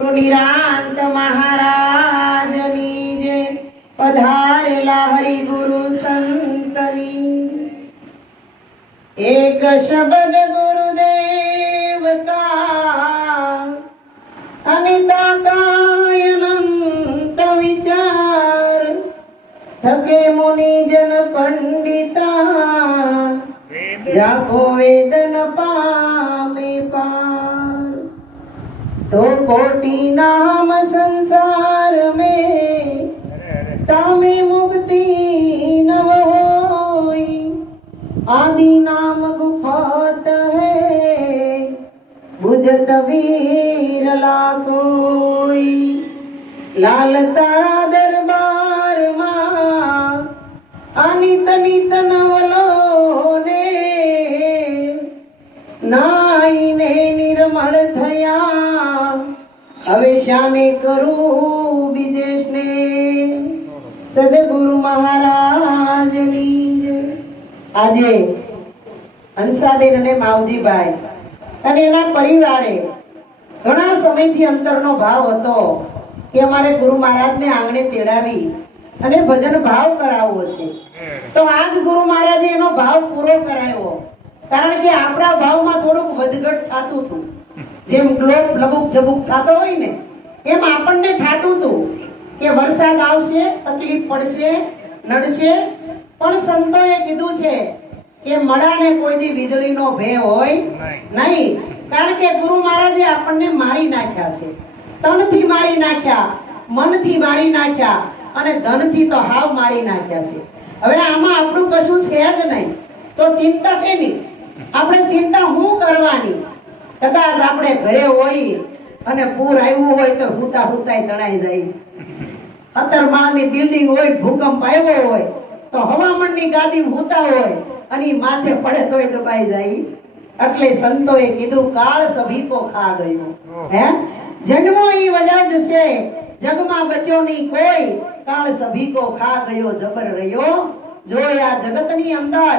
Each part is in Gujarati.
નિરાંત મહારાજની જય પધારેલા હરિગુરુ સંતની એક શબ્દ ગુરુદેવ કા અનિતા કાય અનંત વિચાર થકે મુનિ જન પંડિતા જાપો વેદન પામે પાર तो कोटि नाम संसार में तामे मुक्ति नव होई आदि नाम गुफात है बुझत वीरला कोई लाल तारा दरबार માં અનિત નિત નવલો ને નાઈને નિર્મળ થયા હવે શાને કરું વિદેશને સદગુરુ મહારાજની જય. આજે હંસાબેન અને માવજીભાઈ અને એના પરિવારે ઘણા સમયથી અંતરનો ભાવ હતો કે અમારે ગુરુ મહારાજને આંગણે તેડાવી અને ભજન ભાવ કરાવવો છે. તો આજ ગુરુ મહારાજે એનો ભાવ પૂરો કરાવ્યો, કારણ કે આપણા ભાવમાં થોડુંક વધઘટ થતું હતું. જેમ ગ્લોબ લબુક જબુક થતો હોય ને એમ આપણને થતું હતું કે વરસાદ આવશે, તકલીફ પડશે, નડશે, પણ સંતોએ કીધું છે કે મળાને કોઈ દી વીજળીનો ભય હોય નહીં, કારણ કે ગુરુ મહારાજે આપણને મારી નાખ્યા છે. તનથી મારી નાખ્યા, મનથી મારી નાખ્યા અને ધનથી તો હાવ મારી નાખ્યા છે. હવે આમાં આપણું કશું છે જ નહીં, તો ચિંતા કેની? આપણે ચિંતા હું કરવાની? કદાચ આપણે ઘરે હોય અને પૂર આવ્યું હોય તો હુતા હુતાય તણાઈ જાય. અત્તરમાળની બિલ્ડિંગ હોય, ભૂકંપ આવ્યો હોય તો હવામાનની ગાદી હુતા હોય અને માથે પડે તોય દબાઈ જાય. એટલે સંતોએ કીધું કાળ સભી કો ખા ગયો. હે જન્મો ઈ વજા જશે, જગમાં બચ્યો નહીં કોઈ, કાળ સભી કો ખા ગયો જબર રહ્યો. જો આ જગતની અંદર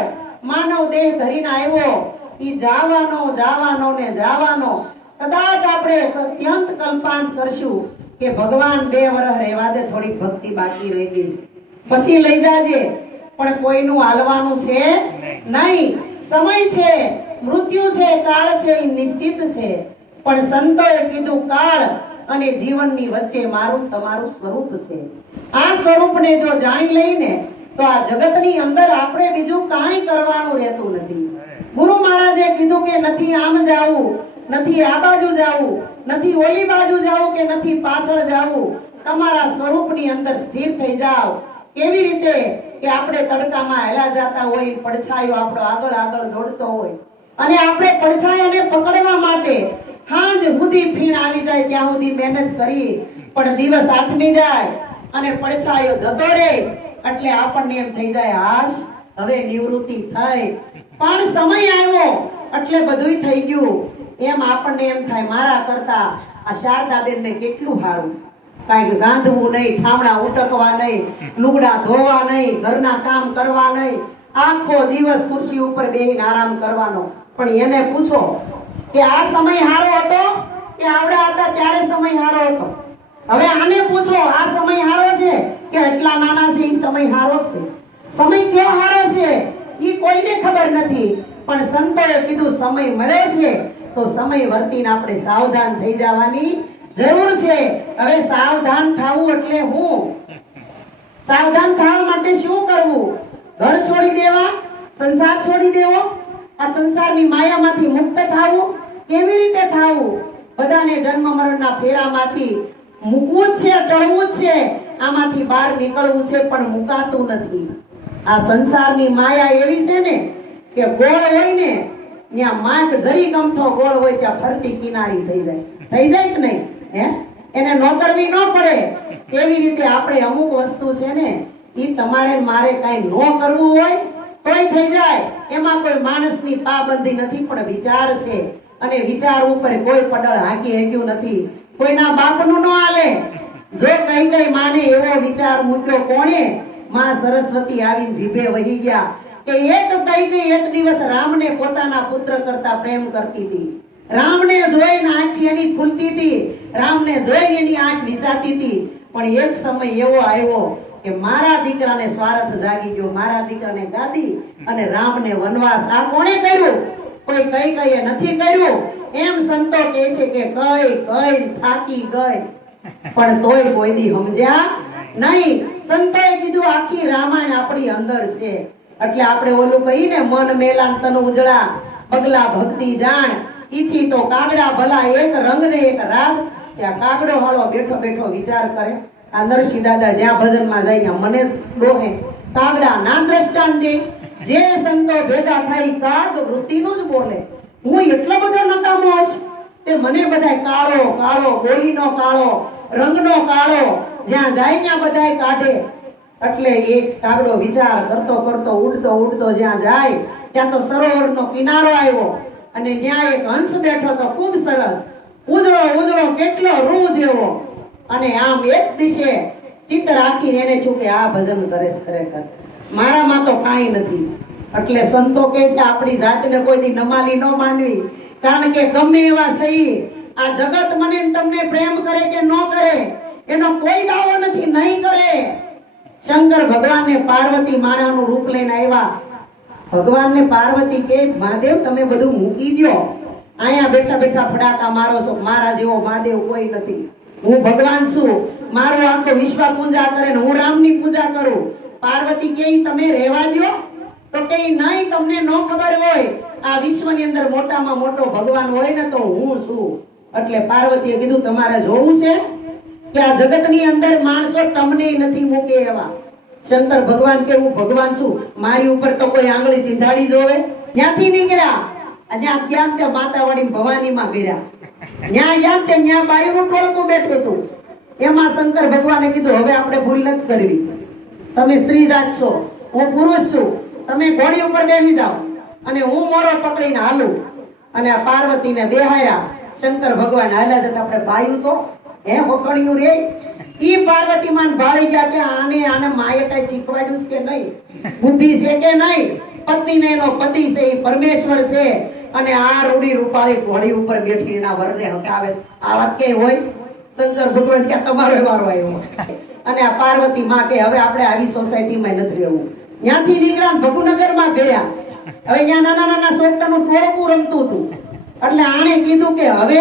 માનવ દેહ ધરીને આવ્યો, ઈ જાવાનો ને જાવાનો. કદાચ આપણે અત્યંત કલ્પાંત કરશું કે ભગવાન 2 વર્ષ રહેવા દે, થોડી ભક્તિ બાકી રહી ગઈ છે, પછી લઈ જાજે, પણ કોઈનું હાલવાનું છે નહીં. સમય છે, મૃત્યુ છે, કાળ છે, એ નિશ્ચિત છે. પણ સંતોએ કીધું કાળ અને જીવનની વચ્ચે મારું તમારું સ્વરૂપ છે. આ સ્વરૂપને જો જાણી લઈને તો આ જગતની અંદર આપણે બીજું કાંઈ કરવાનું રહેતું નથી. ગુરુ મહારાજે કીધું કે નથી આમ જાવું, નથી આ બાજુ જાવું, નથી ઓલી બાજુ જાવું કે નથી પાછળ જાવું. તમારા સ્વરૂપની અંદર સ્થિર થઈ જાઓ. કેવી રીતે કે આપણે તડકામાં હેલા જતા હોય, પડછાયો આપણો આગળ આગળ દોડતો હોય અને આપણે પડછાયાને પકડવા માટે હાંજ સુધી ફીણ આવી જાય ત્યાં સુધી મહેનત કરી, પણ દિવસ આથમી જાય અને પડછાયો જતો રહે એટલે આપણને એમ થઈ જાય હાશ હવે નિવૃત્તિ થઈ, પણ સમય આવ્યો એટલે બધુંય થઈ ગયું. એમ આપણને એમ થાય મારા કરતા આ શારદાબેન ને કેટલું સારું, કાંઈક રાંધવું નહીં, ઠામણા ઉટકવા નહીં, લુગડા ધોવા નહીં, ઘરના કામ કરવા નહીં, આખો દિવસ ખુરશી ઉપર બેહીને આરામ કરવાનો. પણ એને પૂછો કે આ સમય સારો હતો કે આવડા હતા ત્યારે સમય સારો હતો? હવે આને પૂછો આ સમય સારો છે કે એટલા નાના છે એ સમય સારો છે? સમય કેવો સારો છે એ કોઈને ખબર નથી. પણ સંતોએ કીધું સમય મળ્યો છે તો સમય વર્તીને આપણે સાવધાન થઈ જવાની જરૂર છે. હવે સાવધાન થવું એટલે હું સાવધાન થવા માટે શું કરવું? ઘર છોડી દેવા, સંસાર છોડી દેવો, આ સંસારની માયામાંથી મુક્ત થવું. કેવી રીતે થવું? બધાને જન્મ મરણના ફેરામાંથી મૂકવું જ છે, ટળવું જ છે, આમાંથી બહાર નીકળવું છે, પણ મુકાતું નથી. આ સંસારની માયા એવી છે ને કે ગોળ હોય ને ત્યાં માક જરી ગમથો ગોળ હોય ત્યાં ફરતી કિનારી થઈ જાય કે નહીં? હે એને નોતરવી ન પડે. કેવી રીતે આપણે અમુક વસ્તુ છે ને એ તમારે મારે કઈ ન કરવું હોય તોય થઈ જાય. એમાં કોઈ માણસની પાબંધી નથી, પણ વિચાર છે અને વિચાર ઉપર કોઈ પડળ હાકી શક્યું નથી. કોઈના બાપનું ન હાલે. જો કઈ માને એવો વિચાર મૂક્યો કોણે? માં સરસ્વતી આવીને જીભે વહી ગયા કે એક કઈ એક દિવસ રામને પોતાના પુત્ર કરતા પ્રેમ કરતી હતી. રામને જોઈને આંખ એની ખુલતી હતી, રામને જોઈને એની આંખ વિચાતી હતી. પણ એક સમય એવો આવ્યો કે મારા દીકરાને સ્વાર્થ જાગી ગયો, મારા દીકરાને ગાદી અને રામને વનવાસ. આ કોણે કર્યું? કોઈ કઈ કઈએ નથી કર્યું. એમ સંતો કહે છે કે કઈ કઈ થાકી ગઈ, પણ તોય કોઈ દી સમજ્યા નહીં. સંતોએ કીધું આખી રામાયણ આપણી અંદર છે. એટલે આપણે ઓલું કહીને મન મેલાન તન ઉજળા પગલા ભક્તિ જાણ, ઈથી તો કાગડા ભલા એક રંગ ને એક રાગ. ત્યાં કાગડો હાળો બેઠો બેઠો વિચાર કરે. આ નરસિંહ દાદા જ્યાં ભજનમાં જાય ત્યાં મને ડોહે કાગડા ના દ્રષ્ટાંત દે. જે સંતો ભેગા થાય કાગ વૃત્તિનું જ બોલે. હું એટલો બધો નકામો હશ તે મને બધાય કાળો કાળો, બોલીનો કાળો, રંગનો કાળો, જ્યાં જાય ત્યાં બધાય કાઢે. એટલે એક કાગડો વિચાર કરતો કરતો ઉડતો ઉડતો જ્યાં જાય ત્યાં તો સરોવરનો કિનારો આવ્યો અને ત્યાં એક હંસ બેઠો તો ખૂબ સરસ, ઉજળો ઉજળો, કેટલો રૂ જેવો. અને આમ એક દિશે ચિત્ત રાખીને એને છું કે આ ભજન કરે છે ખરેખર, મારામાં તો કાંઈ નથી. એટલે સંતો કહે છે આપણી જાતને કોઈ દી નમાલી ન માનવી, કારણ કે ગમે એવા થઈ આ જગત મને તમને પ્રેમ કરે કે ન કરે એનો કોઈ દાવો નથી, નહીં કરે. શંકર ભગવાનને પાર્વતી માણાનું રૂપ લઈને આવ્યા. ભગવાનને પાર્વતી કે મહાદેવ તમે બધું મૂકી દો, અહીંયા બેઠા બેઠા ફડાકા મારો છો, મારા જેવો મહાદેવ કોઈ નથી. હું ભગવાન છું, મારો આખો વિશ્વ પૂજા કરે ને હું રામની પૂજા કરું. પાર્વતી કે તમે રહેવા દો, તો કે નહીં, તમને ન ખબર હોય આ વિશ્વની અંદર મોટામાં મોટો ભગવાન હોય ને તો હું છું. એટલે પાર્વતીએ કીધું તમારે જોવું છે કે આ જગતની અંદર માણસો તમને નથી મૂકે એવા. શંકર ભગવાન કે હું ભગવાન છું, મારી ઉપર તો કોઈ આંગળી ચીંધાડી જોવે. ત્યાંથી નીકળ્યા, જ્યાં ત્યાં તે માતાવાડી ભવાનીમાં ગયા. ત્યાં ગયા તે ત્યાં બાયુનું ટોળકું બેઠું હતું. એમાં શંકર ભગવાને કીધું હવે આપણે ભૂલ નથી કરવી. તમે સ્ત્રી જાત છો, હું પુરુષ છું, તમે ઘોડી ઉપર બેસી જાઓ અને હું મોરો પકડીને હાલું. અને આ પાર્વતીને બેહાર્યા. શંકર ભગવાન હાલ્યા જતા આપણે બાયું તો હે વખણ્યું રે. ઈ પાર્વતી માન ભાળી ગયા કે આને માએ કઈ શીખવાડ્યું છે કે નહીં, બુદ્ધિ છે કે નહીં. પત્નીને એનો પતિ છે, ઈ પરમેશ્વર છે અને આ રૂડી રૂપાળી ઘોડી ઉપર બેઠી એના વરને હકાવે. આ વાત કે હોય? શંકર ભગવાન કે તમારો વારો આવ્યો. અને આ પાર્વતી માં કે હવે આપણે આવી સોસાયટીમાં નથી રહેવું. ત્યાંથી નીકળ્યા ભગુનગરમાં ગયા. હવે ત્યાં નાના નાના સોપટાનું ટોળકું રમતું હતું. એટલે આણે કીધું કે હવે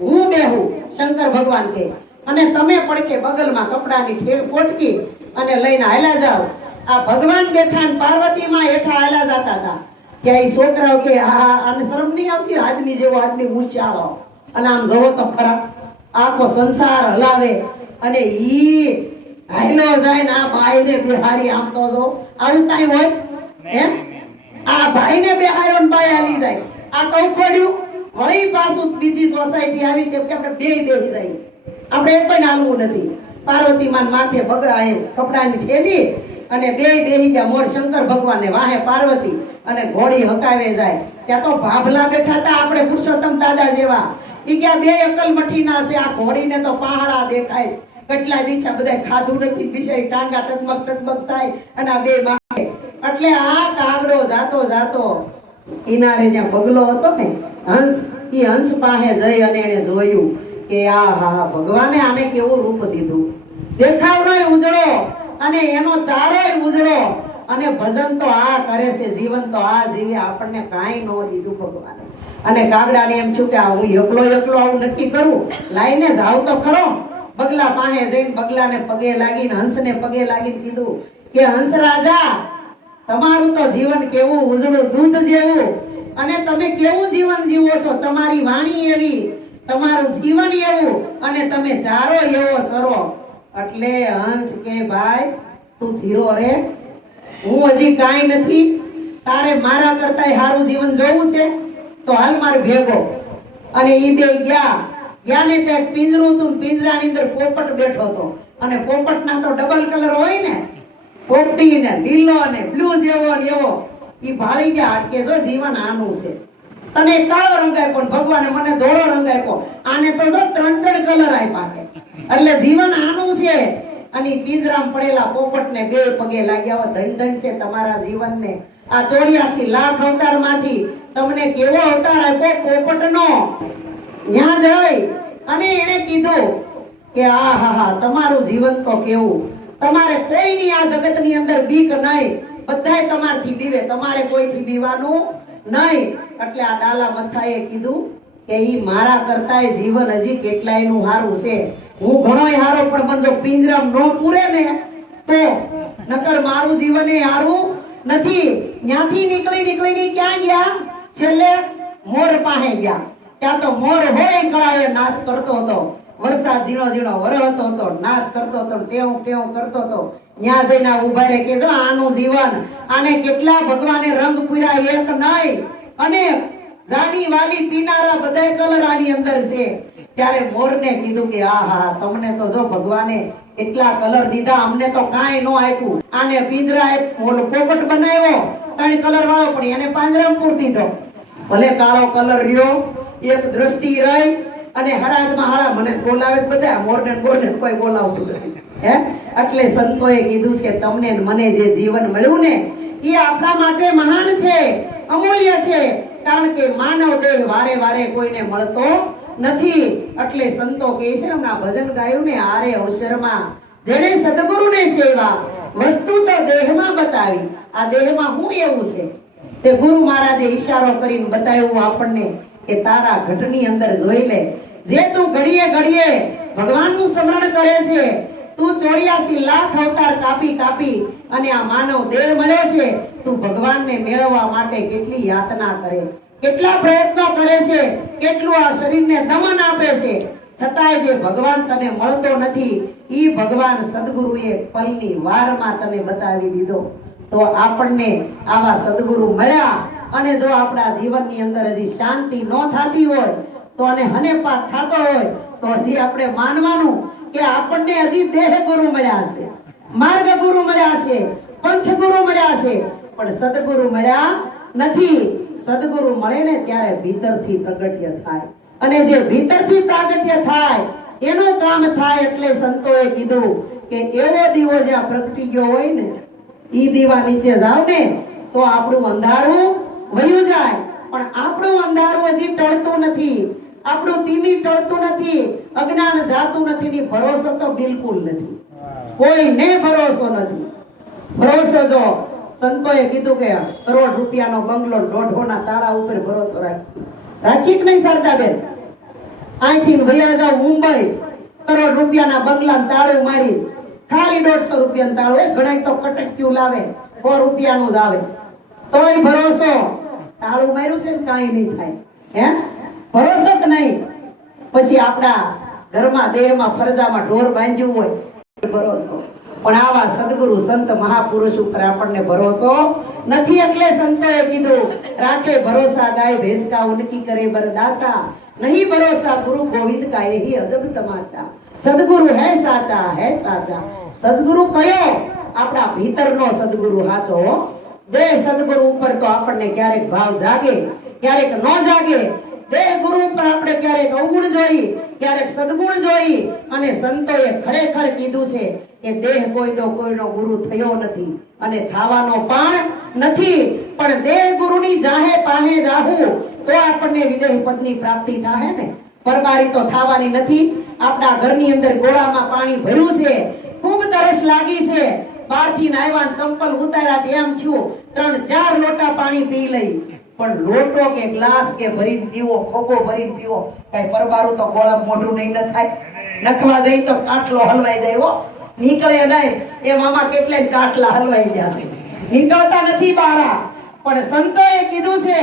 હું બેહું. શંકર ભગવાન કે અને તમે પડકે બગલમાં કપડાની પોટકી અને લઈને હાલ્યા જાઓ. આ ભગવાન બેઠા ને પાર્વતી માં હેઠા હાલ્યા જતા હતા. ત્યાં એ છોકરાઓ કે હા આને શરમ નહીં આવતી? આદમી જેવો આદમી મૂછાળો અને આમ જોવો તો ખરા આખો સંસાર હલાવે અને ઈ હાલો જાય ને આ ભાઈને બિહારી આમ તો જો આવું કઈ હોય હે? આ ભાઈને બિહારો ને ભાઈ હાલી જાય. આ કૌખડ્યું વળી પાછું બીજી સોસાયટી આવી તેમ કે આપણે બેહી જાય. આપણે એક પણ હાલવું નથી. પાર્વતી માન માથે બગડા એમ કપડાની થેલી અને બેહી ગયા. મોર શંકર ભગવાન ને વાહે પાર્વતી અને ઘોડી હકાવે જાય. ત્યાં તો ભાભલા બેઠા હતા આપણે પુરુષોત્તમ દાદા જેવા. ઈ કે બે અકલ મઠી ના છે, આ ઘોડીને તો પહાડા દેખાય. કેટલા દીછા બધા ખાધું નથી, બિચારી ટાંગા ટકમક ટકમક થાય અને આ બે માગે. એટલે આ કાગડો જાતો જાતો કિનારે જ્યાં બગલો હતો ને હંસ, ઈ હંસ પાસે જઈ અને એને જોયું કે આ હા ભગવાને આને કેવું રૂપ દીધું. દેખાવનોય ઉજળો અને એનો ચારોય ઉજળો અને ભજન તો આ કરે છે, જીવન તો આ જીવે, આપણને કાંઈ ન દીધું ભગવાને. અને કાગડાને એમ છું કે હું એકલો એકલો આવું નક્કી કરું, લાઈને જાવ તો ખરો. બગલા પાસે જઈને બગલાને પગે લાગીને હંસને પગે લાગીને કીધું કે હંસ રાજા તમારું તો જીવન કેવું ઉજળું દૂધ જેવું અને તમે કેવું જીવન જીવો છો. તમારી વાણી એવી, તમારું જીવન એવું અને તમે ચારો એવો સરો. એટલે હંસ કે ભાઈ તું ધીરો રે, હું હજી કાંઈ નથી. તારે મારા કરતા સારું જીવન જોવું છે તો હાલ મારે ભેગો. અને ઈ બે ગયા ને ત્યાં પિંજરું હતું, પિંજરાની અંદર પોપટ બેઠો હતો. અને પોપટના તો ડબલ કલર હોય ને, પોપટી ને લીલો ને બ્લુ જેવો ને એવો. ઈ ભાળી ગયા કે જો જીવન આનું છે. તને કાળો રંગ આપ્યો ને ભગવાને મને ધોળો રંગ આપ્યો, આને તો જો 3 કલર આપ્યા. એટલે જીવન આનું છે. અને પિંજરામાં પડેલા પોપટને બે પગે લાગ્યા. ધન ધન છે તમારા જીવનને આ 84 લાખ અવતારમાંથી તમને કેવો અવતાર આપ્યો પોપટનો. ત્યાં જઈ અને એને કીધું કે આ હા હા તમારું જીવન તો કેવું, તમારે કોઈની આ જગતની અંદર બીક નહીં, બધાય તમારથી બીવે, તમારે કોઈથી બીવાનું નહીં. એટલે આ ડાલા મથાએ કીધું કે ઈ મારા કરતાય જીવન હજી કેટલાયનું હારું છે. હું ઘણોય હારો, પણ મને જો પિંજરામ નો પૂરે ને તો નકર મારું જીવન એ હારું નથી. ત્યાંથી નીકળીને ક્યાં ગયા? છેલ્લે મોર પાસે ગયા. ત્યાં તો મોર હોય કળાએ નાચ કરતો હતો. વરસાદ ઝીણો ઝીણો વરસતો હતો, નાચ કરતો હતો, ટેવ ટેવ કરતો હતો. ત્યાં જઈને ઉભા રહે કે જો આનું જીવન, આને કેટલા ભગવાને રંગ પૂર્યા, એક નહીં અનેક, જાડી વાલી પીનારા બધાય કલર આની અંદર છે. ત્યારે મોરને કીધું કે આ હા તમને તો જો ભગવાને એટલા કલર દીધા, અમને તો કાંઈ ન આપ્યું. આને પિંજરાએ પોપટ બનાવ્યો 3 કલર વાળો, પણ એને પાંજરામાં પૂર દીધો. ભલે કાળો કલર રહ્યો, એક દ્રષ્ટિ રહી, અને હરાજમાં હારા મને બોલાવે બધા, મોરને કોઈ બોલાવતું નથી. હે એટલે સંતોએ કીધું છે તમને મને જે જીવન મળ્યું ને એ આપણા માટે મહાન છે, અમૂલ્ય છે. કારણ કે માનવ દેહ વારે વારે કોઈને મળતો નથી. એટલે સંતો કહે છે, હમણાં ભજન ગાયું ને આરે અવસરમાં જેને સદગુરુને સેવા, વસ્તુ તો દેહમાં બતાવી. આ દેહમાં હું એવું છે તે ગુરુ મહારાજે ઈશારો કરીને બતાવ્યું આપણને કે તારા ઘટની અંદર જોઈ લે. જે તું ઘડીએ ઘડીએ ભગવાનનું સ્મરણ કરે છે, તું 84 લાખ અવતાર કાપી અને આ માનવ દેહ મળ્યો છે, તું ભગવાનને મેળવવા માટે કેટલી યાતના કરે, કેટલા પ્રયત્નો કરે છે, કેટલું આ શરીરને દમન આપે છે, છતાંય જે ભગવાન તને મળતો નથી, ઈ ભગવાન સદગુરુએ પલની વારમાં તને બતાવી દીધો. તો આપણને આવા સદગુરુ મળ્યા, અને જો આપણા જીવનની અંદર હજી શાંતિ ન થતી હોય તો અને હનેપાત થતો હોય તો હજી આપણે માનવાનું કે આપણને હજી દેહ ગુરુ મળ્યા છે, માર્ગ ગુરુ મળ્યા છે, પંથ ગુરુ મળ્યા છે, પણ સદગુરુ મળ્યા નથી. સદગુરુ મળે ને ત્યારે ભીતરથી પ્રગટ્ય થાય, અને જે ભીતરથી પ્રાગટ્ય થાય એનું કામ થાય. એટલે સંતોએ કીધું કે એવો દીવો જ્યાં પ્રગટી ગયો હોય ને, ઈ દીવા નીચે જાવ ને તો આપણું અંધારું વયું જાય. પણ આપણું અંધારું હજી ટળતું નથી, આપણું તીમી ટળતું નથી, અજ્ઞાન જાતું નથી, ની ભરોસો તો બિલકુલ નથી, કોઈને ભરોસો નથી. ભરોસો જો સંતોએ કીધું કે કરોડ રૂપિયાનો બંગલો, 1.5 તાળા ઉપર ભરોસો રાખી કે નહીં સરદાબેન? અહીંથી ભૈયા જાવ મુંબઈ, કરોડ રૂપિયાના બંગલા તાળું મારી, ખાલી 150 રૂપિયાનું તાળું, ઘણા તો કટક્યું લાવે, 100 રૂપિયાનું જ આવે, તોય ભરોસો. તાળું માર્યું છે ને કાંઈ નહીં થાય. હે ભરોસો કે નહીં? પછી આપણા ઘરમાં દેહમાં ફરજામાં ઢોર બાંધ્યું હોય ભરોસો, પણ આવા સદગુરુ સંત મહાપુરુષ ઉપર આપણને ભરોસો નથી. એટલે સંતોએ કીધું રાખે ભરોસા ગાય ભેંસ કા ઉનકી કરે બરદાસા, નહીં ભરોસા ગુરુ ગોવિંદ કા यही અદબ તમાશા. સદગુરુ હે સાચા. સદગુરુ કયો? આપણા ભીતરનો સદગુરુ સાચો. દેહ સદગુરુ ઉપર તો આપણને ક્યારેક ભાવ જાગે, ક્યારેક ન જાગે. દેહ ગુરુ ઉપર આપણે ક્યારેક અવગુણ જોઈ, ક્યારેક સદગુણ જોઈ. અને સંતોએ ખરેખર કીધું છે કે દેહ કોઈ તો કોઈનો ગુરુ થયો નથી અને થવાનો પણ નથી, પણ દેહ ગુરુની જાહે પાહે જાહું તો આપણને વિદેહ પદની પ્રાપ્તિ થાય ને. પરબારી તો થવાની નથી. આપણા ઘરની અંદર ગોળામાં પાણી ભર્યું છે, ખૂબ તરસ લાગી છે, બહારથી આવ્યા, ચંપલ ઉતાર્યા, તેમ થયું 3-4 લોટા પાણી પી લઈ, પણ લોટો કે ગ્લાસ કે ભરીને પીવો, ખોખો ભરીને પીવો, કઈ પરબારું તો ગોળા મોઢું નહીં ન થાય. નખવા જઈ તો કાટલો હલવાઈ જાય, હો નીકળે નહીં. એ મામા કેટલાય કાટલા હલવાઈ ગયા છે, નીકળતા નથી બહાર. પણ સંતોએ કીધું છે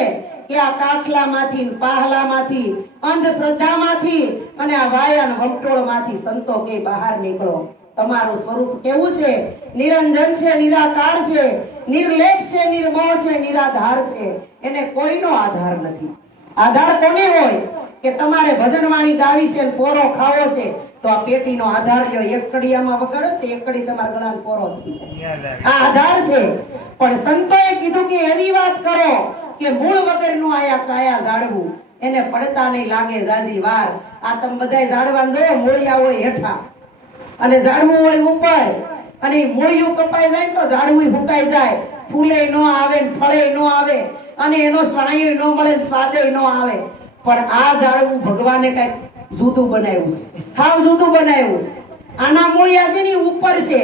કે આ કાટલામાંથી, પાહલામાંથી, અંધશ્રદ્ધામાંથી અને આ વાયાન વમટોળમાંથી સંતો કે બહાર નીકળો. તમારું સ્વરૂપ કેવું છે? નિરંજન છે, નિરાકાર છે, નિર્લેપ છે, નિર્મોહ છે, નિરાધાર છે. એને કોઈનો આધાર નથી. આધાર કોને હોય? કે તમારે ભજનવાણી ગાવી છે, પોરો ખાવો છે, તો આ પેટીનો આધાર લ્યો. એક કડીયામાં વગાડો તો એક કડી તમારા ગળાનો પોરો થઈ જાય, આ આધાર છે. પણ સંતોએ કીધું કે એવી વાત કરો કે મૂળ વગરનું આયા કાયા ઝાડવું, એને પડતા નહીં લાગે જાજી વાર. આ તમે બધાય ઝાડવા જો મૂળિયા હોય હેઠા અને ઝાડવું હોય ઉપર, અને ઈ મૂળિયું કપાઈ જાય તો ઝાડવું ફૂંકાઈ જાય, ફૂલે ન આવે ને ફળે ન આવે અને એનો સ્વાયો ન મળે, સ્વાદે ન આવે. પણ આ ઝાડવું ભગવાને કઈક જુદું બનાવ્યું છે, હાવ જુદું બનાવ્યું છે. આના મૂળિયા છે ને ઉપર છે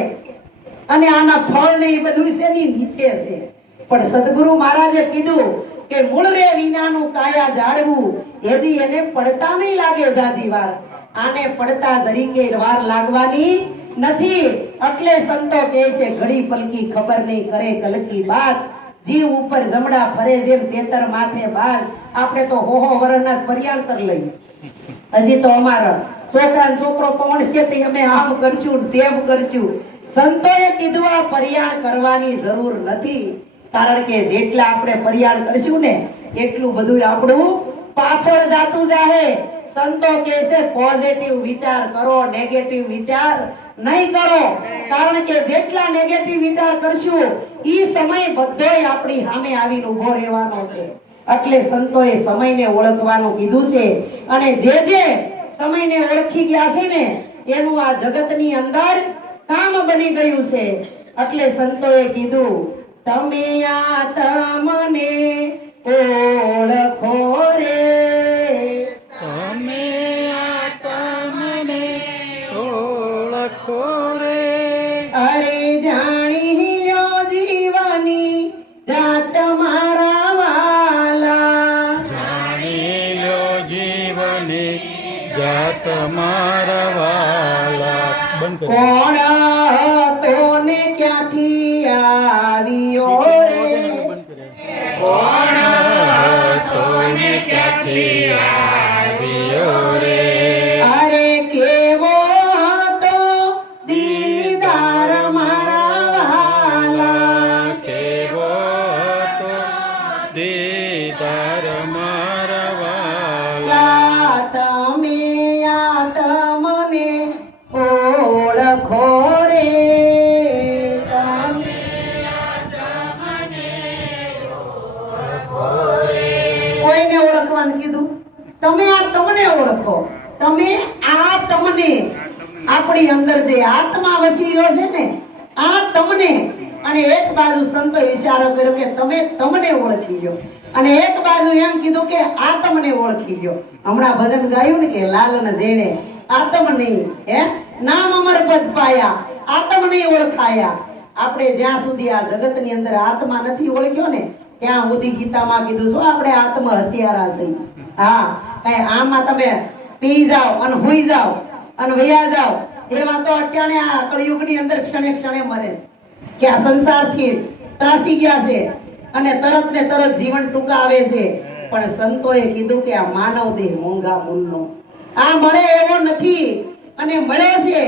અને આના ફળ ને એ બધું છે ને નીચે છે. પણ સદગુરુ મહારાજે કીધું કે મૂળ રે વિનાનું કાયા ઝાડવું, એથી એને પડતા નહીં લાગે જાજી વાર. આને પડતા તરીકે વાર લાગવાની નથી. એટલે સંતો કહે છે ઘડી પલકી ખબર નહીં કરે કલકી બાત, જીવ ઉપર જમડા ફરે જેમ તેતર માથે બાદ. આપણે તો હોહો વરના પર્યાણ કરી લઈએ. હજી તો અમારા છોકરા છોકરો કોણ છે તે અમે આમ કરશું તેમ કરશું. સંતોએ કીધું આ પર્યાણ કરવાની જરૂર નથી, કારણ કે જેટલા આપણે પર્યાણ કરશું ને એટલું બધું આપણું પાછળ જાતું જાહે. સંતો કહે છે પોઝિટિવ વિચાર કરો, નેગેટિવ વિચાર નહીં કરો, કારણ કે જેટલા નેગેટિવ વિચાર કરશું ઈ સમય બધોય આપણી સામે આવીને ઉભો રહેવાનો છે. એટલે સંતોએ સમયને ઓળખવાનું કીધું છે અને જે જે સમયને ઓળખી ગયા છે ને એનું આ જગતની અંદર કામ બની ગયું છે. એટલે સંતોએ કીધું તમે આ તમને ઓળખો રે, તમે આ તમને ઓળખો રે. અરે જાણી લ્યો જીવની જાત મારા વાલા, જાણી લો જીવની જાત મારા વાલા. બંધ કરો. કોણ હતો ને ક્યાંથી આવ્યો રે, કોણ હતો ને ક્યાંથી આવ્યો રે. અરે કેવો હતો દીદાર મારા વાલા, કેવો હતો દીદાર મારા વાલા. તમે આ તમને ઓળખો રે, કોઈને ઓળખવાનું કીધું, તમે આ તમને ઓળખો. તમે આ તમને, આપણી અંદર જે આત્મા વસી રહ્યો છે ને આ તમને. અને એક બાજુ સંતો ઈશારો કર્યો કે તમે તમને ઓળખી લો, અને એક બાજુ એમ કીધું કે આત્મને ઓળખી લો. હમણાં ભજન ગાયું ને કે લાલ ન જેણે આત્મ નહીં હે નામ અમર પદ પાયા, આત્મ નહીં ઓળખાયા. આપણે જ્યાં સુધી આ જગતની અંદર આત્મા નથી ઓળખ્યો ને ત્યાં સુધી ગીતામાં કીધું છો આપણે આત્મ હત્યારા છે. હા, કઈ આમાં તમે પી જાઓ અને હુઈ જાઓ અને વયા જાઓ એવા તો અટાણે આ કળિયુગની અંદર ક્ષણે ક્ષણે મરે કે આ સંસારથી ત્રાસી ગયા છે અને તરત ને તરત જીવન ટૂંકાવે છે. પણ સંતોએ કીધું કે આ માનવ દેહ મોંઘા મૂલનો, આ મળે એવો નથી અને મળે છે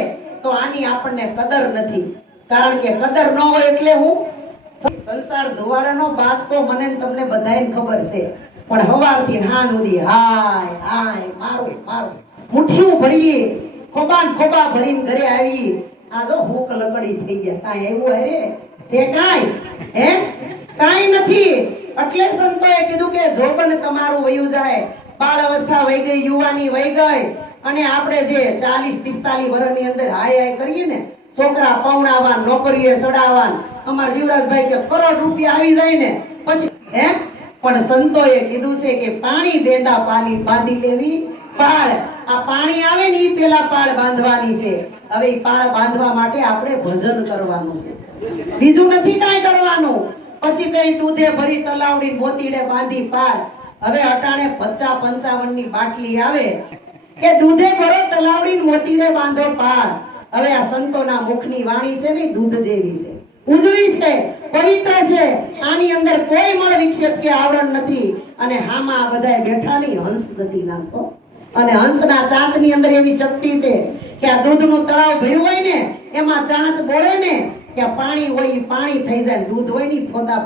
તો આની આપણને કદર નથી. કારણ કે કદર ન હોય એટલે હું સંસાર ધોવાડાનો બાચકો મને ને તમને બધાને ખબર છે. પણ હવારથી હાન સુધી હાય હાય મારું મારું મુઠ્ઠીઓ ભરીએ, ખોબા ભરીને ઘરે આવી આ જો ભૂખ લકડી થઈ ગયા. કાંઈ એવું હરે છે કાંઈ હે કાંઈ નથી. એટલે સંતોએ કીધું કે જોબન તમારું વયું જાય, બાળ અવસ્થા વહી ગઈ, યુવાની વહી ગઈ અને આપણે જે 40-45 વર્ષની અંદર હાય હાય કરીએ ને, છોકરા પૌણાવા, નોકરીએ ચડાવવા, અમાર જીવરાજભાઈ કે કરોડ રૂપિયા આવી જાય ને પછી હે. પણ સંતોએ કીધું છે કે પાણી બેંદા પાલી બાંધી લેવી પાળ. આ પાણી આવે ને ઈ પેલા પાળ બાંધવાની છે. હવે ઈ પાળ બાંધવા માટે આપણે ભજન કરવાનું છે, બીજું નથી કાંઈ કરવાનું. પછી કઈ દૂધે ભરી તલાવડી મોતીડે બાંધી પાળ. હવે અટાણે 50-55 ની બાટલી આવે કે દૂધે ભરો તલાવડી મોતીડે બાંધો પાળ. હવે આ સંતોના મુખની વાણી છે ને દૂધ જેવી છે, ઉજળી છે, પવિત્ર છે. આની અંદર કોઈ મળ વિક્ષેપ કે આવરણ નથી. અને હામાં આ બધા બેઠા ની હંસ ગતિ નાખો અને હંસના ચાંચની અંદર એવી શક્તિ છે કે આ દૂધનું તળાવ ભર્યું હોય ને એમાં ચાંચ બોળે ને કે પાણી હોય ઈ પાણી થઈ જાય, દૂધ હોય ને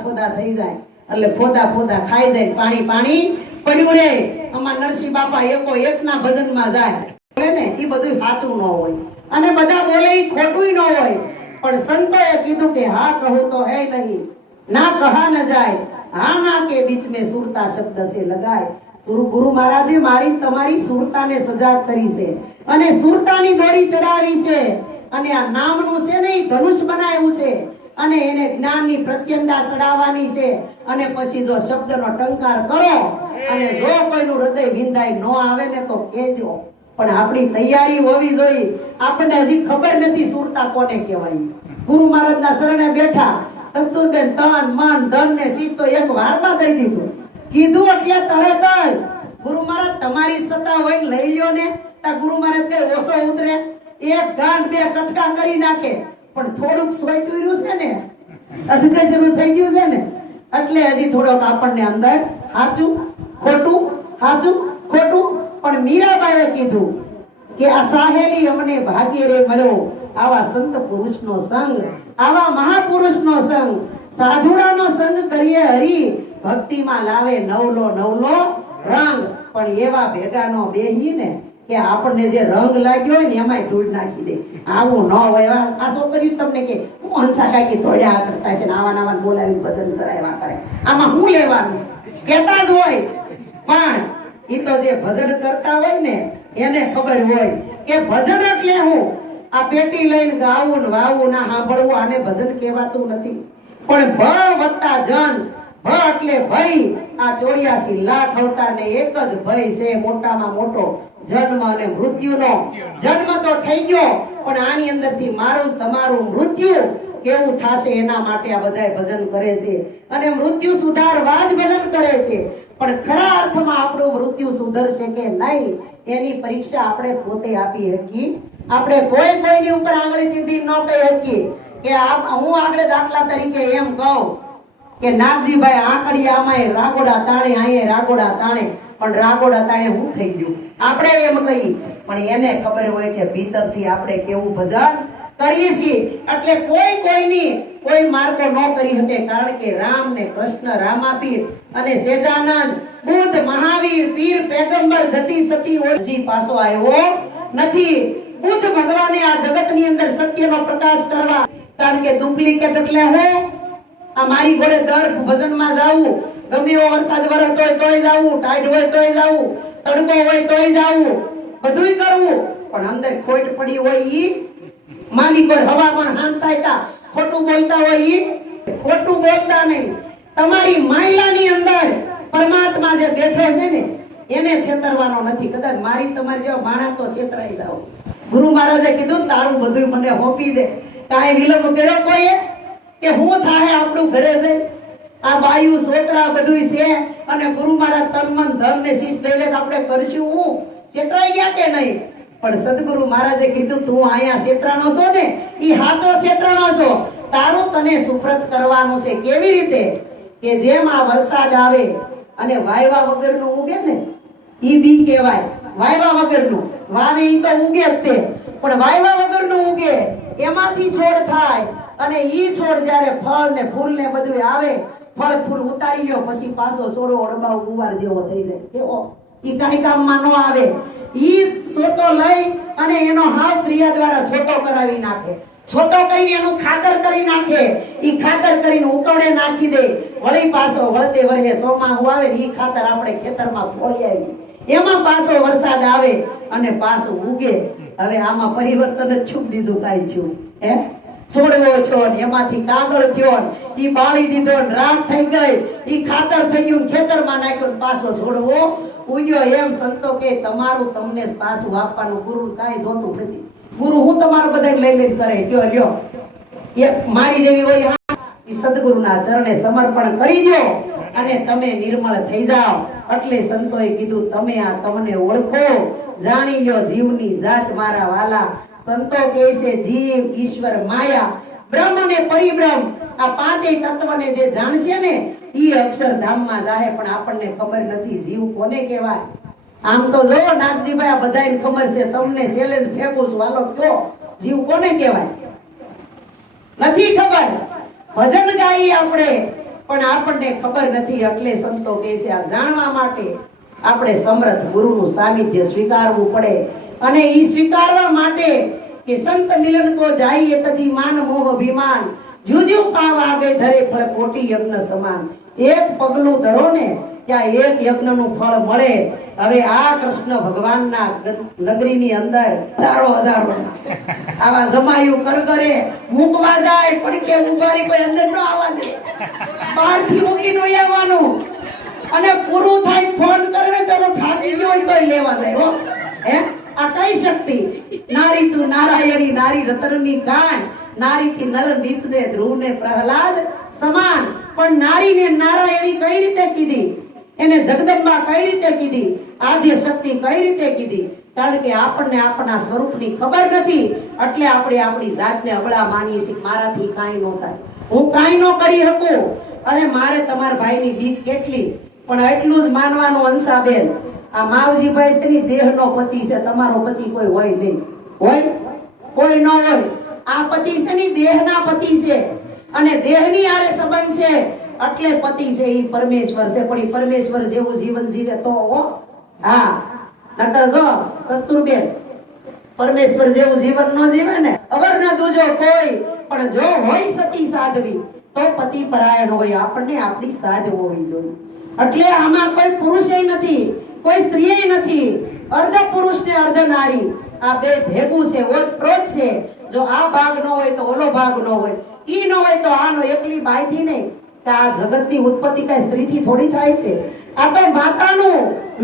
ફોદા થઈ જાય. એટલે ફોદા ખાઈ જાય, પાણી પડ્યું રે. આમાં નરસિંહ બાપા એકો એકના ભજનમાં જાય ને એ બધું સાચું ન હોય અને બધા બોલે ઈ ખોટું ન હોય. પણ સંતોએ કીધું કે હા કહું તો હે નહીં, ના કહા ન જાય, હા ના કે બીચ में સુરતા શબ્દ से लगाए. ગુરુ મહારાજે મારી તમારી સુરતાને સજાગ કરી છે અને સુરતાની દોરી ચડાવી છે. અને આ નામનું છે ને એ ધનુષ બનાવ્યું છે અને એને જ્ઞાનની પ્રચંડા ચડાવવાની છે અને પછી જો શબ્દનો ટંકાર કરો અને જો કોઈનું હૃદય વિંધાય ન આવે ને તો કહેજો, પણ આપણી તૈયારી હોવી જોઈએ. આપણને હજી ખબર નથી સુરતા કોને કહેવાય. ગુરુ મહારાજના શરણે બેઠા કસ્તુરબેન તન મન ધન ને શીશ તો એક વારમાં દઈ દીધું. કીધું એટલે તરત જ ગુરુ મહારાજ તમારી સત્તા હોય લઈ લ્યો ને. તા ગુરુ મહારાજ કઈ ઓછો ઉતરે, એક ગાંઠ બે કટકા કરી નાખે, પણ થોડુંક સોયટું રહ્યું છે ને, અધકચરું થઈ ગયું છે ને, એટલે હજી થોડોક આપણને અંદર સાચું ખોટું સાચું ખોટું. પણ મીરાબાઈએ કીધું કે આ સાહેલી અમને ભાગ્ય રે મળ્યો, આવા સંત પુરુષનો સંગ, આવા મહાપુરુષનો સંગ, સાધુડાનો સંગ કરીએ હરી, ભક્તિમાં લાવે નવલો નવલો રંગ. પણ એવા ભેગાનો બેહીને કે આપણને જે રંગ લાગ્યો હોય ને એમાંય ધૂળ નાખી દે. આવું ન હોય. આ છોકરીઓ તમને કે હું હંસા કાકી તોડ્યા કરતા છે ને આવા નવા બોલાવી ભજન કરાવ્યા કરે, આમાં હું લેવાનું કેતા જ હોય. પણ એ તો જે ભજન કરતા હોય ને એને ખબર હોય કે ભજન એટલે હું આ પેટી લઈને ગાવું ને વાવું ના સાંભળવું, આને ભજન કહેવાતું નથી. પણ ભ વત્તા જન, ભ એટલે ભય. આ 84 લાખ અવતાર ને એક જ ભય છે, મોટામાં મોટો જન્મ અને મૃત્યુનો. જન્મ તો થઈ ગયો, પણ આની અંદરથી મારું તમારું મૃત્યુ કેવું થશે એના માટે આ બધા ભજન કરે છે અને મૃત્યુ સુધારવા જ ભજન કરે છે. પણ ખરા અર્થમાં આપણું મૃત્યુ સુધરશે કે નહીં એની પરીક્ષા આપણે પોતે આપી શકીએ. આપણે કોઈની ઉપર આંગળી સીધી ન કહી શકીએ કે હું આગળ દાખલા તરીકે એમ કહું કે નાગજીભાઈ આંકડિયામાં રાગોડા તાણે, અહીંયા રાગોડા તાણે, પણ રાગોડા તાણે હું થઈ ગયું આપણે એમ કહી. પણ એને ખબર હોય કે ભીતરથી આપણે કેવું ભજન કરીએ છીએ. એટલે કોઈની કોઈ માર્ગો ન કરી શકે, કારણ કે રામ ને કૃષ્ણ, રામાપીર અને સેજાનંદ, બુદ્ધ, મહાવીર, પીર, પેગંબર, જતી સતી હજી પાછો આવ્યો નથી. બુદ્ધ ભગવાને આ જગતની અંદર સત્યનો પ્રકાશ કરવા, કારણ કે ડુપ્લિકેટ એટલે હું આ મારી ઘોડે દર ભજનમાં જાવું, ગમે એવો વરસાદ વરસતો હોય તોય જાવું, ટાઈટ હોય તોય જાવું, તડકો હોય તોય જાવું, બધુંય કરવું, પણ અંદર ખોટ પડી હોય ઈ માલિક હવા પણ હાંતા હતા, ખોટું બોલતા હોય ઈ ખોટું બોલતા નહીં. તમારી માયલાની અંદર પરમાત્મા જે બેઠો છે ને એને છેતરવાનો નથી. કદાચ મારી તમારી જેવા માણસ તો છેતરાઈ જાવ. ગુરુ મહારાજે કીધું તારું બધું મને હોપી દે. કાંઈ વિલંબ કર્યો કોઈએ કે હું થાય આપણું ઘરે જઈ આ બાયુ છોકરા બધું છે અને ગુરુ મહારાજ તન મન ધન ને શીશ લઈને આપણે કરશું. હું છેતરાઈ ગયા કે નહીં? પણ સદગુરુ મહારાજે કીધું તું અહીંયા છેતરાનો છો ને ઈ હાચો છેતરાનો છો. તારું તને સુપ્રત કરવાનું છે. કેવી રીતે? કે જેમ આ વરસાદ આવે અને વાયવા વગરનું ઉગે ને ઈ બી કહેવાય. વાયવા વગરનું વાવે ઈ તો ઉગે જ તે, પણ વાયવા વગરનું ઉગે એમાંથી છોડ થાય અને ઈ છોડ જ્યારે ફળ ને ફૂલ ને બધું આવે, ફળ ફૂલ ઉતારી લ્યો પછી પાછો છોડો અડબાવ ગુવાર જેવો થઈ જાય. કેવો? ઈ કાંઈ કામમાં ન આવે. ઈ છોટો લઈ અને એનો હાવ ક્રિયા દ્વારા છોટો કરાવી નાખે. છોટો કરીને એનું ખાતર કરી નાખે. ઈ ખાતર કરીને ઉકળે નાખી દે. વળી પાછો વળતે વરસે ચોમાસું આવે ને ઈ ખાતર આપણે ખેતરમાં ફોળી આવી, એમાં પાછો વરસાદ આવે અને પાછું ઉગે. હવે આમાં પરિવર્તન જ છું, બીજું કાંઈ છું? હે છોડવો છો ને એમાંથી કાગળ થયો ને ઈ બાળી દીધો ને રાખ થઈ ગઈ, ઈ ખાતર થઈ ગયું ખેતરમાં નાખ્યો ને પાછો છોડવો ઉગ્યો. એમ સંતો કે તમારું તમને પાછું આપવાનું ગુરુ કાંઈ જોતું નથી. ગુરુ હું તમારું બધાને લઈ લઈને કરે લ્યો લ્યો એક મારી જેવી હોય ઈ સદગુરુના ચરણે સમર્પણ કરી દો અને તમે નિર્મળ થઈ જાઓ. એટલે સંતોએ કીધું તમે આ તમને ઓળખો, જાણી લ્યો જીવની જાત મારા વાલા. સંતો કહે છે જીવ, ઈશ્વર, માયા, બ્રહ્મ અને પરિબ્રહ્મ આ પાંચેય તત્વને જે જાણશે ને ઈ અક્ષરધામમાં જાય. પણ આપણને ખબર નથી જીવ કોને કહેવાય. આમ તો જો નાગજીભાઈ આ બધાને ખબર છે, તમને ચેલેન્જ ફેંકું છું, હાલો કયો જીવ કોને કહેવાય? નથી ખબર. ભજન ગાઈએ આપણે પણ આપણને ખબર નથી. એટલે સંતો કહે છે આ જાણવા માટે આપણે સમર્થ ગુરુનું સાનિધ્ય સ્વીકારવું પડે. અને ઈ સ્વીકારવા માટે કે સંત મિલન કો જાય તજી માન મોહ અભિમાન, જુજુ પાવ આગે ધરે ફળ કોટી યજ્ઞ સમાન. એક પગલું ધરો ને ત્યાં એક યજ્ઞનું ફળ મળે. હવે આ કૃષ્ણ ભગવાનના નગરીની અંદર હજારો આવા જમાયું કરગરે મૂકવા જાય પણ કે ઉભારી કોઈ અંદર ન આવવા દે, બહારથી મૂકીને વહી આવવાનું. અને પૂરું થાય ફોન કરે તો ઠાકી ગયો હોય તોય લેવા જાય હો. હે આ કઈ શક્તિ? નારી તું નારાયણી, નારી રતનની કાન, નારીથી નર નીપજે ધ્રુવને પ્રહલાદ સમાન. પણ નારીને નારાયણી કઈ રીતે કીધી, એને જગદંબા કઈ રીતે કીધી, આદ્ય શક્તિ કઈ રીતે કીધી? કારણ કે આપણને આપણા સ્વરૂપની ખબર નથી, એટલે આપણે આપણી જાતને અબળા માનીએ છીએ. મારાથી કાંઈ ન થાય, હું કાંઈ ન કરી શકું. અને મારે તમારા ભાઈની બીક કેટલી, પણ એટલું જ માનવાનું અંશાબેન, આ માવજીભાઈ છે ને દેહનો પતિ છે, તમારો પતિ કોઈ હોય નહીં. હોય? કોઈ ન હોય. આ પતિ છે ને દેહના પતિ છે, અને દેહની હારે સંબંધ છે, એટલે પતિ છે ઈ પરમેશ્વર છે. પણ ઈ પરમેશ્વર જેવું જીવન જીવે તો હા, નકર જો કસ્તુરબેન પરમેશ્વર જેવું જીવન ન જીવે ને, અવર ન દૂજો કોઈ. પણ જો હોય સતી સાધવી તો પતિ પરાયણ હોય. આપણને આપણી સાધ હોવી જોઈએ. એટલે આમાં કોઈ પુરુષ નથી, કોઈ સ્ત્રી નથી, અર્ધ પુરુષ ને અર્ધ નારી, આ બે ભેગું છે, ઓતપ્રોત છે. જો આ ભાગ ન હોય તો ઓલો ભાગ ન હોય, ઈ ન હોય તો આનો. એકલી બાયથી નહીં. આ જગતની ઉત્પત્તિ કઈ સ્ત્રીથી થોડી થાય છે. આ તો માતાનું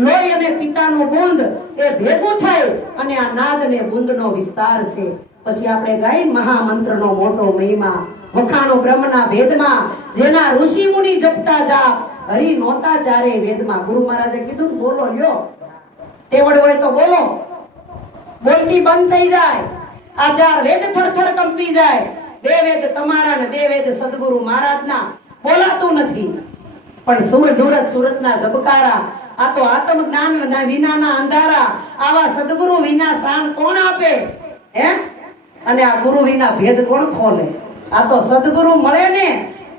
લોહી અને પિતાનું બુંદ એ ભેગું થાય અને આ નાદ ને બુંદનો વિસ્તાર છે. પછી આપણે ગાય મહામંત્રનો મોટો મહિમા, વખાણો બ્રહ્મના ભેદમાં, જેના ઋષિ મુનિ જપતા જાપ, હરિ નોતા ચારે વેદમાં. ગુરુ મહારાજે કીધું ને બોલો લ્યો, તેવડ હોય તો બોલો, બોલતી બંધ થઈ જાય. આ ચાર વેદ થરથર કંપી જાય. બે વેદ તમારા ને બે વેદ સદગુરુ મહારાજના, બોલાતું નથી. પણ સુરતના ઝબકારા, આ તો આત્મ જ્ઞાન વિનાના અંધારા. આવા સદગુરુ વિના શાન કોણ આપે? હે? અને આ ગુરુ વિના ભેદ કોણ ખોલે? આ તો સદગુરુ મળે ને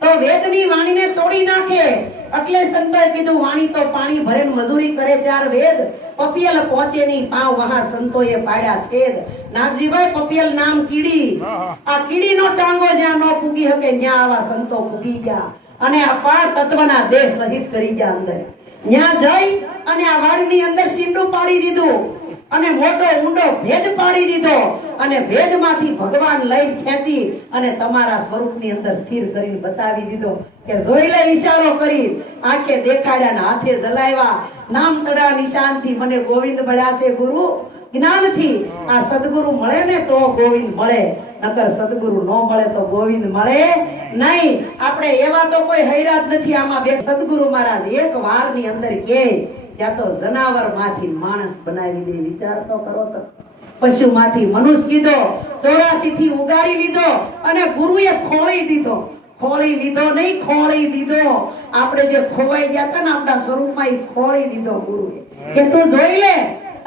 તો વેદની વાણીને તોડી નાખે. એટલે સંતોએ કીધું વાણી તો પાણી ભરે મજૂરી કરે ચાર વેદ, પપિયલ પહોંચે નહીં પાવ વહા સંતોએ પાડ્યા છેદ. નાગજીભાઈ પપિયલ નામ કીડી, આ કીડીનો ટાંગો જ્યાં ન પૂગી શકે ત્યાં આવા સંતો પૂગી ગયા અને આ પાર તત્વના દેહ સહિત કરી ગયા અંદર. ત્યાં જઈ અને આ વાડની અંદર સીંડું પાડી દીધું અને મોટો ઊંડો ભેદ પાડી દીધો અને ભેદમાંથી ભગવાન લઈ ખેંચી અને તમારા સ્વરૂપની અંદર સ્થિર કરીને બતાવી દીધો કે જોઈ લે. ઈશારો કરી આંખે દેખાડ્યા ને હાથે જલાવ્યા. નામ તડા નિશાનથી મને ગોવિંદ મળ્યા છે ગુરુ જ્ઞાનથી. આ સદગુરુ મળે ને તો ગોવિંદ મળે, નકર સદગુરુ ન મળે તો ગોવિંદ મળે નહીં. આપણે એવા તો કોઈ હૈરાત નથી. આમાં બે સદગુરુ મહારાજ એક વારની અંદર કે ત્યાં તો જનાવર માંથી માણસ બનાવી દે. વિચાર તો કરો તો. પશુ માંથી મનુષ્ય કીધો, 84 થી ઉગારી લીધો અને ગુરુએ ખોળી દીધો. ખોળી લીધો નહીં, ખોળી દીધો. આપણે જે ખોવાઈ ગયા હતા ને આપણા સ્વરૂપમાં, એ ખોળી દીધો ગુરુએ કે તું જોઈ લે,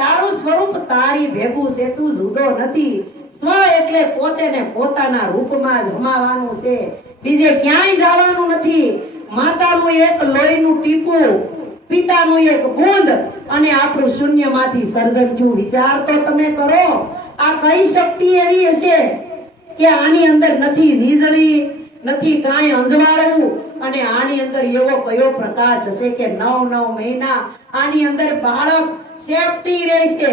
તારું સ્વરૂપ તારી ભેગું છે, તું જુદો નથી. સ્વ એટલે પોતે ને પોતાના રૂપમાં જ હમાવાનું છે, બીજે ક્યાંય જવાનું નથી. માતાનું એક લોહીનું ટીપું, પિતાનું એક બુંદ અને આપણું શૂન્યમાંથી સર્જન થયું. વિચાર તો તમે કરો. આ કઈ શક્તિ એવી હશે કે આની અંદર નથી વીજળી, નથી કાંઈ અંજવાળું, અને આની અંદર એવો કયો પ્રકાશ હશે કે 9 મહિના આની અંદર બાળક સેફટી રહેશે.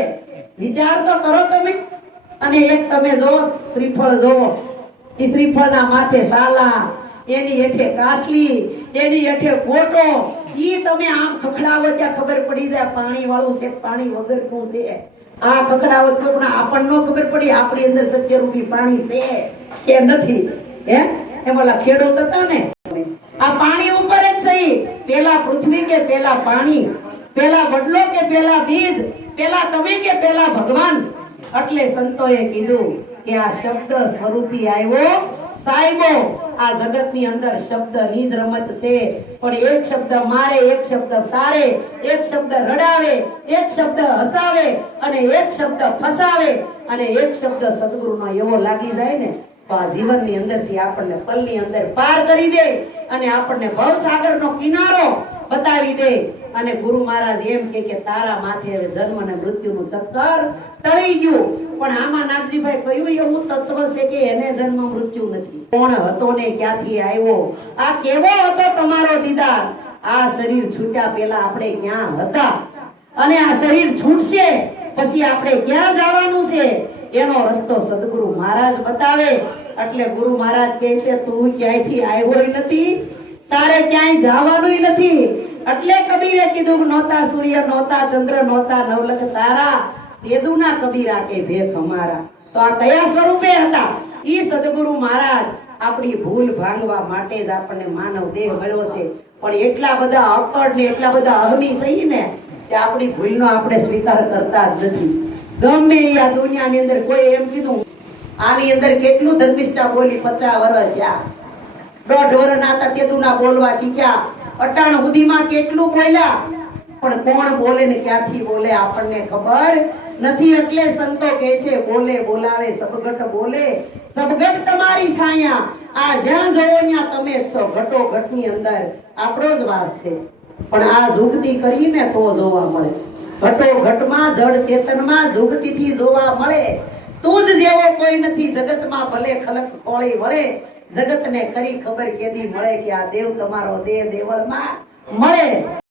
વિચાર તો કરો તમે. અને એક તમે જો શ્રીફળ જોવો, એ શ્રીફળના માથે સાલા, એની હેઠે કાસલી, એની હેઠે કોટો. ઈ તમે આમ ખખડાવો ત્યાં ખબર પડી જાય પાણી વાળું છે પાણી વગરનું છે. આ ખખડાવો તો પણ આપણને ન ખબર પડી આપણી અંદર સત્યરૂપી પાણી છે કે નથી. હે એમ ઓલા ખેડૂત હતા ને, આ પાણી ઉપર જ સહી. પેલા પૃથ્વી કે પેલા પાણી, પેલા વડલો કે પેલા બીજ, પેલા તમે કે પેલા ભગવાન. એટલે સંતોએ કીધું કે આ શબ્દ સ્વરૂપી આવ્યો સાહેબો. આ જગતની અંદર શબ્દની જ રમત છે. પણ એક શબ્દ મારે, એક શબ્દ તારે, એક શબ્દ રડાવે, એક શબ્દ હસાવે અને એક શબ્દ ફસાવે અને એક શબ્દ સદગુરુનો એવો લાગી જાય ને તો આ જીવનની અંદરથી આપણને પલની અંદર પાર કરી દે અને આપણને ભવસાગરનો કિનારો બતાવી દે. અને ગુરુ મહારાજ એમ કે તારા માથે હવે જન્મ અને મૃત્યુનું ચક્કર ટળી ગયું. પણ આમાં નાગજીભાઈ કયું એવું તત્વ છે કે એને જન્મ મૃત્યુ નથી? કોણ હતો ને ક્યાંથી આવ્યો? આ કેવો હતો તમારો દીદાર? આ શરીર છૂટ્યા પહેલા આપણે ક્યાં હતા અને આ શરીર છૂટશે પછી આપણે ક્યાં જવાનું છે એનો રસ્તો સદગુરુ મહારાજ બતાવે. એટલે ગુરુ મહારાજ કહે છે તું ક્યાંયથી આવ્યો નથી, તારે ક્યાંય જવાનું નથી. એટલે કબીરે કીધું નહોતા સૂર્ય નહોતા ચંદ્ર નહોતા નવલખ તારા, તેદુના કબીરા કે ભેખ અમારા. તો આ કયા સ્વરૂપે હતા? ઈ સદગુરુ મહારાજ આપણી ભૂલ ભાંગવા માટે જ આપણને માનવ દેહ મળ્યો છે. પણ એટલા બધા અકડ ને એટલા બધા અહમી સહી ને કે આપણી ભૂલનો આપણે સ્વીકાર કરતા જ નથી. ગમે આ દુનિયાની અંદર કોઈ એમ કીધું આની અંદર કેટલું ધર્મિષ્ઠા બોલી 50 વર્ષ થયા, 1.5 વર્ષ ના હતા તેદુના બોલવા શીખ્યા, અટાણ સુધીમાં કેટલું બોલ્યા, પણ કોણ બોલે ને ક્યાંથી બોલે આપણને ખબર નથી. એટલે સંતો કહે છે બોલે બોલાવે સબગટ બોલે, સબગટ તમારી છાયા, આ જ્યાં જોવો ત્યાં તમે જ છો. ઘટો ઘટની અંદર આપણો જ વાસ છે, પણ આ જુગતી કરીને તો જોવા મળે. ઘટો ઘટમાં જળ ચેતનમાં જુગતીથી જોવા મળે. તું જ જેવો કોઈ નથી જગતમાં, ભલે ખલક કોળી વળે, જગતને ખરી ખબર કેદી મળે કે આ દેવ તમારો દેહ દેવળમાં મળે.